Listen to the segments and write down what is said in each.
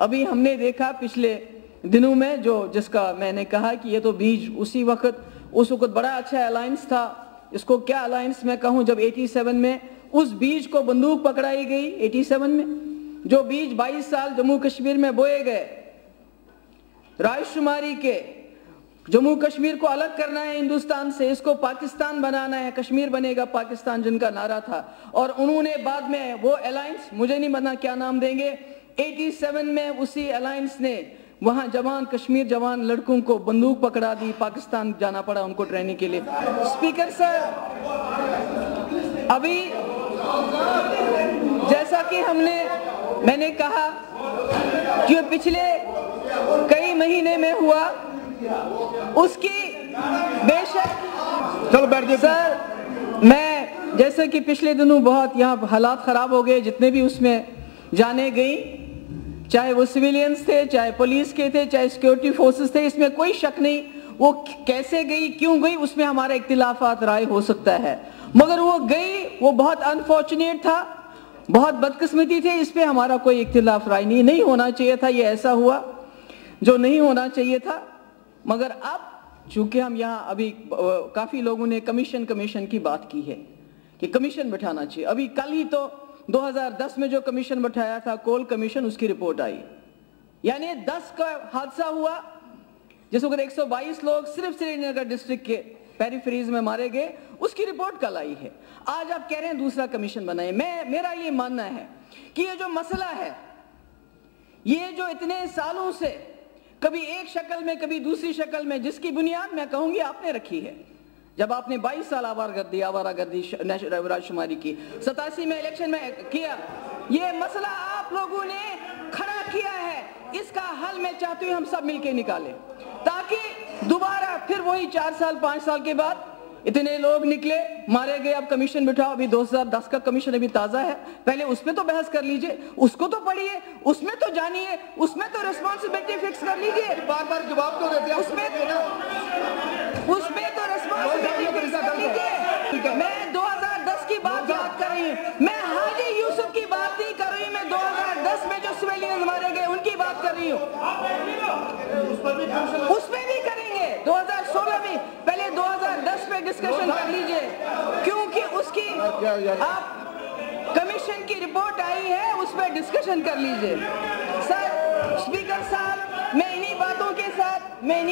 अभी हमने देखा पिछले दिनों में जिसका मैंने कहा कि ये तो बीज उस वक्त बड़ा अच्छा अलायंस था। इसको क्या अलायंस मैं कहूं, जब 87 में उस बीज को बंदूक पकड़ाई गई, 87 में जो बीज 22 साल जम्मू कश्मीर में बोए गए, रायशुमारी के, जम्मू कश्मीर को अलग करना है हिंदुस्तान से, इसको पाकिस्तान बनाना है, कश्मीर बनेगा पाकिस्तान जिनका नारा था। और उन्होंने बाद में वो अलायंस, मुझे नहीं पता क्या नाम देंगे, 87 में उसी अलायंस ने वहां जवान, कश्मीर जवान लड़कों को बंदूक पकड़ा दी, पाकिस्तान जाना पड़ा उनको ट्रेनिंग के लिए। स्पीकर सर, अभी जैसा कि मैंने कहा कि पिछले कई महीने में हुआ, उसकी बेशक चलो बैठ जाइए सर, मैं जैसे कि पिछले दिनों बहुत यहाँ हालात खराब हो गए, जितने भी उसमें जाने गई, चाहे वो सिविलियंस थे, चाहे पुलिस के थे, चाहे सिक्योरिटी फोर्सेस थे, इसमें कोई शक नहीं वो कैसे गई, क्यों गई, उसमें हमारा इख्तिलाफात राय हो सकता है, मगर वो गई, वो बहुत अनफॉर्चुनेट था, बहुत बदकिस्मती थे, इस पे हमारा कोई इख्तिलाफ राय नहीं होना चाहिए था, ये ऐसा हुआ जो नहीं होना चाहिए था। मगर अब चूंकि हम यहाँ अभी काफी लोगों ने कमीशन की बात की है कि कमीशन बिठाना चाहिए। अभी कल ही तो 2010 में जो कमीशन बैठाया था, कोल कमीशन, उसकी रिपोर्ट आई, यानी 10 का हादसा हुआ जिस वक्त 122 लोग सिर्फ श्रीनगर डिस्ट्रिक्ट के पेरिफेरीज में मारे गए, उसकी रिपोर्ट कल आई है। आज आप कह रहे हैं दूसरा कमीशन बनाए। मेरा ये मानना है कि ये जो मसला है, ये जो इतने सालों से कभी एक शक्ल में कभी दूसरी शक्ल में, जिसकी बुनियाद मैं कहूंगी आपने रखी है, जब आपने 22 साल आवारागर्दी राजशुमारी की, 87 में इलेक्शन में किया, ये मसला आप लोगों ने खड़ा किया है, इसका हल मैं चाहती हूं हम सब मिलकर निकालें, ताकि दोबारा फिर वही 4 साल 5 साल के बाद इतने लोग निकले, मारे गए, अब कमीशन बिठाओ। अभी 2010 का कमीशन अभी ताजा है, पहले उसमें तो बहस कर लीजिए, उसको तो पढ़िए, उसमें तो जानिए, उसमें तो रिस्पॉन्सिबिलिटी फिक्स कर लीजिए। बार-बार जवाब तो देते हैं, उसमें तो रिस्पॉन्सिबिलिटी फिक्स कर लीजिए। मैं 2010 की बात याद कर रही हूँ, मैं हाजी यूसुफ की बात नहीं कर रही हूँ, मैं 2010 में जो सिविलियन मारे गए उनकी बात कर रही हूँ। उसमें भी करेंगे, 2016 में, पहले 2010 पे डिस्कशन कर लीजिए, क्योंकि उसकी आप कमीशन की रिपोर्ट आई है, उस पर डिस्कशन कर लीजिए। सर, स्पीकर साहब, मैं इन्हीं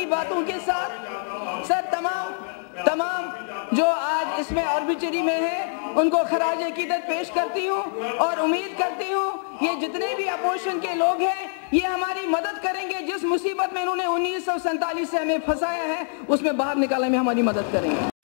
बातों के साथ सर तमाम जो आज इसमें आर्बिट्रेरी में है उनको खराज अकीदत पेश करती हूँ और उम्मीद करती हूँ ये जितने भी अपोजिशन के लोग हैं ये हमारी मदद करेंगे, जिस मुसीबत में इन्होंने 1947 से हमें फंसाया है उसमें बाहर निकालने में हमारी मदद करेंगे।